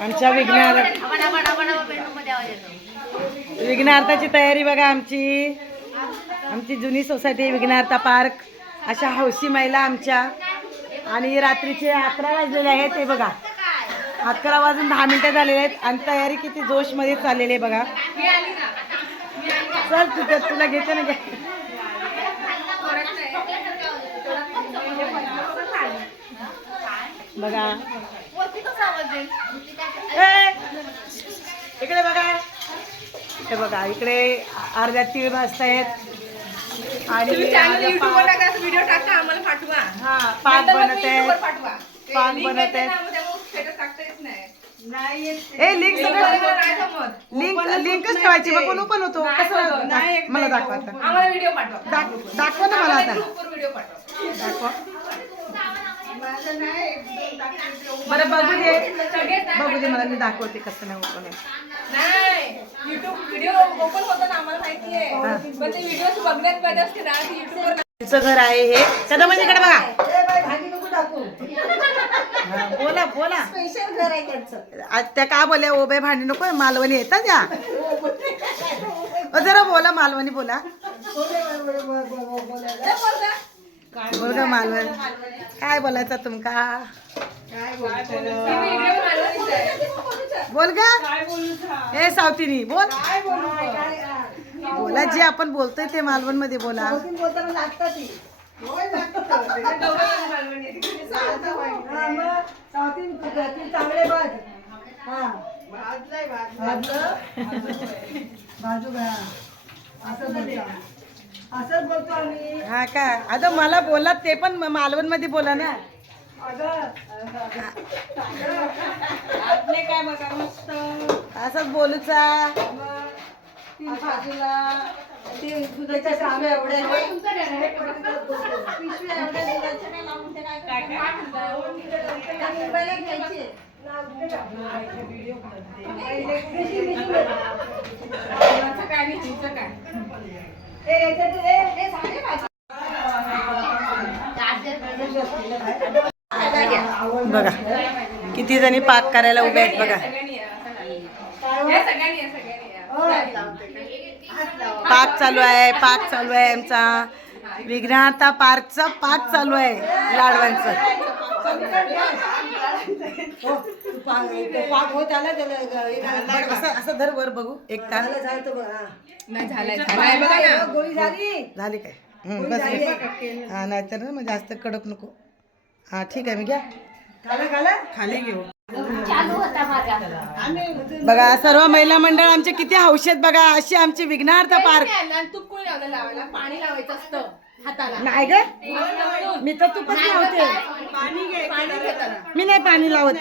आमच्या विघ्नार्थाची तयारी बघा आमची जुनी सोसायटी विघ्नार्था पार्क. अशा हौशी महिला आमच्या. आणि रात्रीचे 11 वाजलेले आहेत ते बघा. 11 वाजून 10 मिनिटं झालेले आहेत आणि तयारी किती जोशमध्ये चाललेली आहे बघा. चल तुला घेते ना घे. बघा इकडे बघा. हे बघा इकडे अर्ध्या तीळ भाजतायत आणि व्हिडिओ टाका आम्हाला पाठवा. हा पाक बनत आहेत. पाक बनत आहेत. लिंकच ठेवायची मग कोण ओपन होतो कसं. मला दाखवा आता. व्हिडिओ पाठवा. दाखवा ना मला आता. व्हिडिओ पाठवा. दाखवा बरं. बघू दे मला. मी दाखवते कसं नाही ओपन आहे. नाही युट्यूब व्हिडिओ ओपन होतं ना आम्हाला माहिती आहे. पण ते व्हिडिओ बघण्यात पाहिजे असते ना युट्यूबवर. तुमचं घर आहे हे कदा म्हणजे इकडे बघा. बोला स्पेशल घर आहे त्यांचं. त्या का बोलल्या ओबे भांडी नको मालवणी येतात या. जरा बोला मालवणी बोला. बोल मालवण काय बोलायचं तुमका. बोल का हे सावतीनी बोल. बोला जे आपण बोलतोय ते मालवण मध्ये बोला. असंच बोलतो आम्ही. हा का आता मला बोला ते पण मालवण मध्ये बोला ना. काय बघा मस्त असंच बोलूचा. बाजूला ते दुधाच्या साम्या एवढ्या पिशव्या एवढ्या दुधाच्या काय लावून ते काय मुंबईला घ्यायचे. बघा किती जणी पाक करायला उभे आहेत बघा. पाक चालू आहे आमचा विघ्नार्था पार्कचा पाक चालू आहे लाडवांचा. पाक होत आला असं धर वर बघू एक तास गोळी झाली. झाली काय. बस हा नाहीतर ना मग जास्त कडक नको. हा ठीक आहे मी घ्या खाली घेऊ. बघा सर्व महिला मंडळ आमचे किती हौशी आहेत बघा. अशी आमची विघ्नार्था पार्क. पाणी लावायचं असतं हाताला. नाही ग मी तर तूपच लावते. मी नाही पाणी लावत.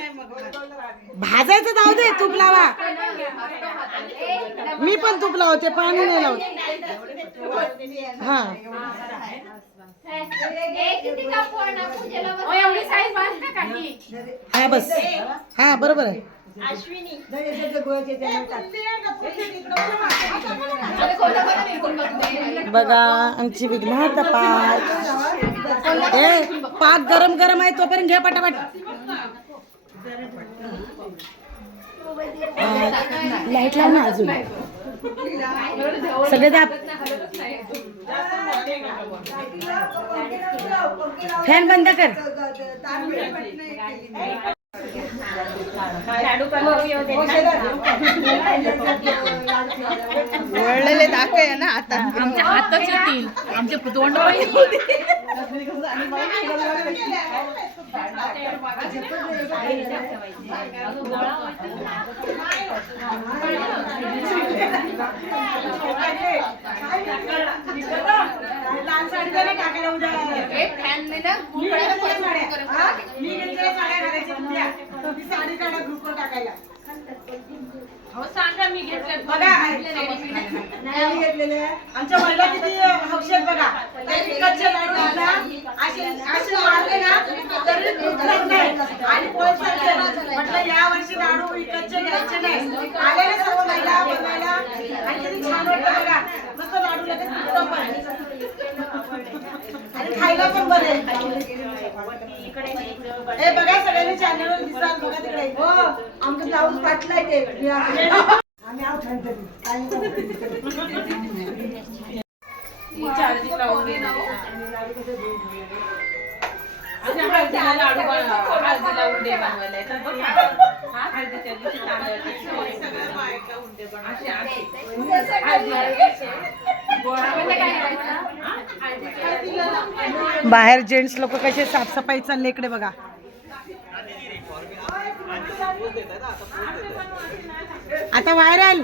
भाजायचं जाऊ दे तूप लावा. मी पण तूप लावते पाणी नाही लावत. हा हा बस हा बरोबर आहे. बघा आमची विघ्नार्था पार्क. पाक गरम गरम आहे तोपर्यंत घ्या पटापट. लाईट लाव ना अजून सगळे दाब. फॅन बंद कर. वळलेले दाखव ना आता. आमच्या हातच येतील आमचे तोंड बघा आमच्या महिला किती हौशी आहेत बघा. विकतचे लाडू ना असे मारले ना तरी उतरत नाही. आणि म्हटलं या वर्षी लाडू विकतचे घ्यायचे नाही. आले ना सर्व महिला बनवायला आणि किती छान वाटतं बघा. मस्त लाडू लगेच तुटतो पण आणि खायला पण बरे. हे बघा सगळ्यांनी चॅनलवर दिसाल बघा तिकडे. आमचं ब्लाऊज फाटलाय ते आम्ही आहोत चार्जिंग लावून दे ना. आणि हळदीला लाडू हळदी लावून दे बनवायला येतात बघ ना. हळदीच्या दिवशी तांदळाची खिचडी सगळ्या बायका उंडे बनवतात. बाहेर जेंट्स लोक कसे साफसफाई चालले इकडे बघा. आता व्हायरल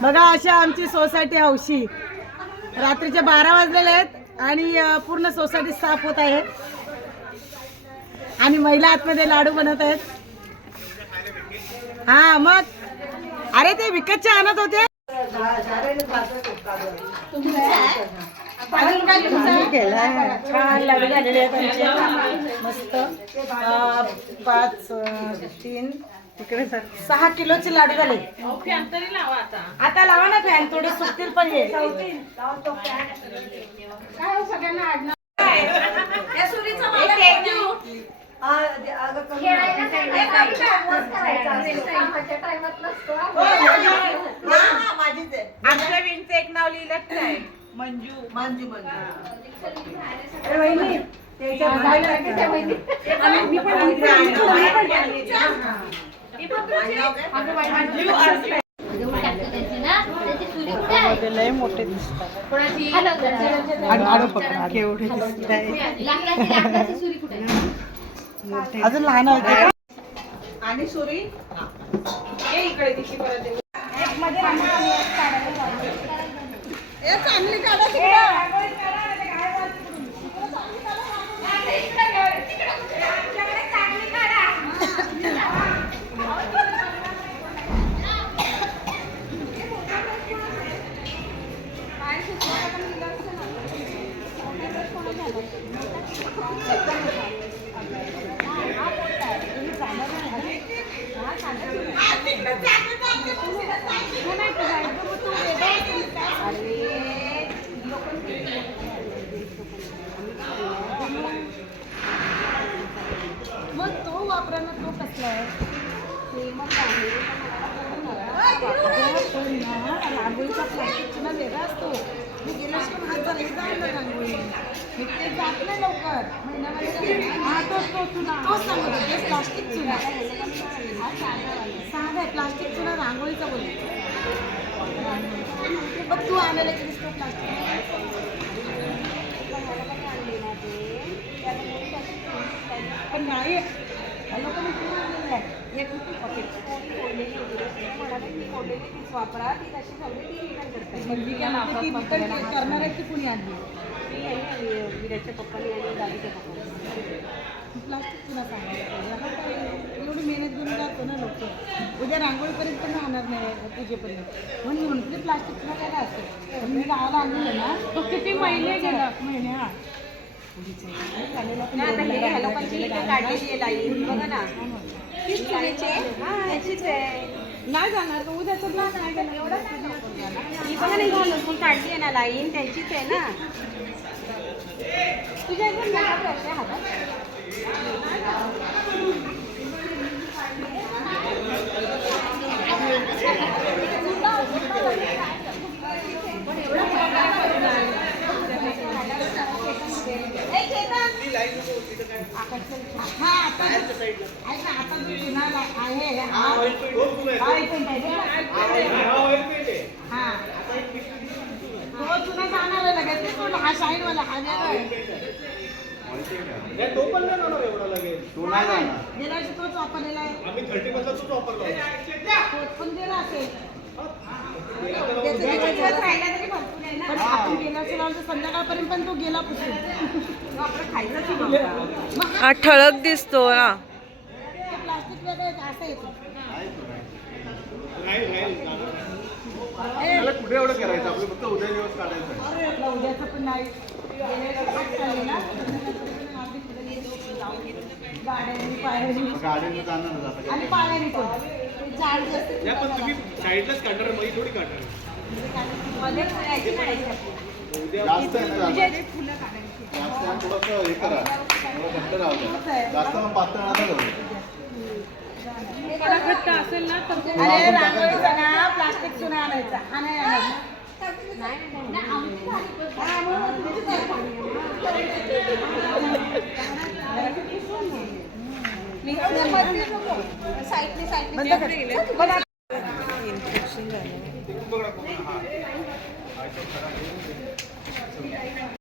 बघा, अशा आमची सोसायटी हौशी. रात्रीचे 12 वाजलेले आहेत आणि पूर्ण सोसायटी साफ होत आहे आणि महिला आतमध्ये लाडू बनवत आहेत. हा मग अरे ते विकतचे आणत होते. छान लाडू झालेले आहेत आमचे मस्त. 5 3 तिकडे 6 किलोचे लाडू झाले. फॅन तरी लावा आता. आता लावा ना फॅन, थोडे सुकतील पण हे. आमच्या विंगचं एक नाव लिहिलंच नाही. मंजू. मंजू अरे वहिनी, मी पण लय मोठे दिसतात. केवढे अजून लहान होते आणि सुरी ये इकडे दिशी परत येऊ. चांगली काढा तिकडं. मग तो वापरा ना, तो कसला आहे? रांगोळीचा प्लास्टिक चुना वेगळा असतो. मी गेल्या वर्षी पण हात झाला आणलं रांगोळी. मी ते जात नाही लवकर महिन्यामध्ये. हा तोच चुना, तोच सांगत होते प्लास्टिक चुना. साधा आहे प्लास्टिक चुना, रांगोळीचा बोलतो. बघ तू आणायला दिसतो प्लास्टिक. पण नाही लोकांनी पूर्ण आणलेलं आहे. एक रुपये पॉकेट वापरा, ती तशी सगळी ती रिटर्न करतात. करणार आहेत ती कुणी आणली? विराच्या पप्पाने आणि दादीच्या पप्पाने. प्लास्टिक पुन्हा सांगायला पाहिजे. एवढी मेहनत घेऊन जातो ना लोक. उद्या रांगोळीपर्यंत पण राहणार नाही पूजेपर्यंत. म्हणून म्हणते प्लास्टिक पुन्हा काय असतं. मी गावाला आणलेलं ना, तो किती महिने गेला. महिने हा नाही जाणार उद्याच नाही गेलं. एवढं ही बघा नाही घालून पण काढली आहे ना लाईन, त्यांचीच आहे ना. तुझ्या एकदम हातात हा शाईन वाला हा तो पण नाही जाणार एवढा लगेच. तो नाही जाणार. गेल्या वर्षी तोच वापरलेला आहे. आम्ही 30 मधला तोच वापरला होता. तोच पण गेला असेल. पण आपण गेला असेल तर संध्याकाळपर्यंत पण तो गेला पुसून. आपण खायचंच नव्हतं. हा ठळक दिसतो ना. प्लास्टिक वेगळं असं येतं. आपल्याला कुठे एवढं करायचं, आपलं फक्त उद्या दिवस काढायचं आहे. आपला उद्याचं पण नाही. गाड्यांनी पायानी गाड्यांनी जाणार ना जाता. आणि पाण्याने पण झाड जास्त नाही पण तुम्ही साईडलाच काढणार, मग थोडी काढणार. जास्त आहे ना जाणार. जास्त थोडंसं हे करा, थोडं घट्ट राहू द्या. जास्त मग पातळ नका करू. कडकट्टा असेल ना तर तो अरे रांगोळीचा ना प्लास्टिक चुना आणायचा हा नाही आणायचा. बघा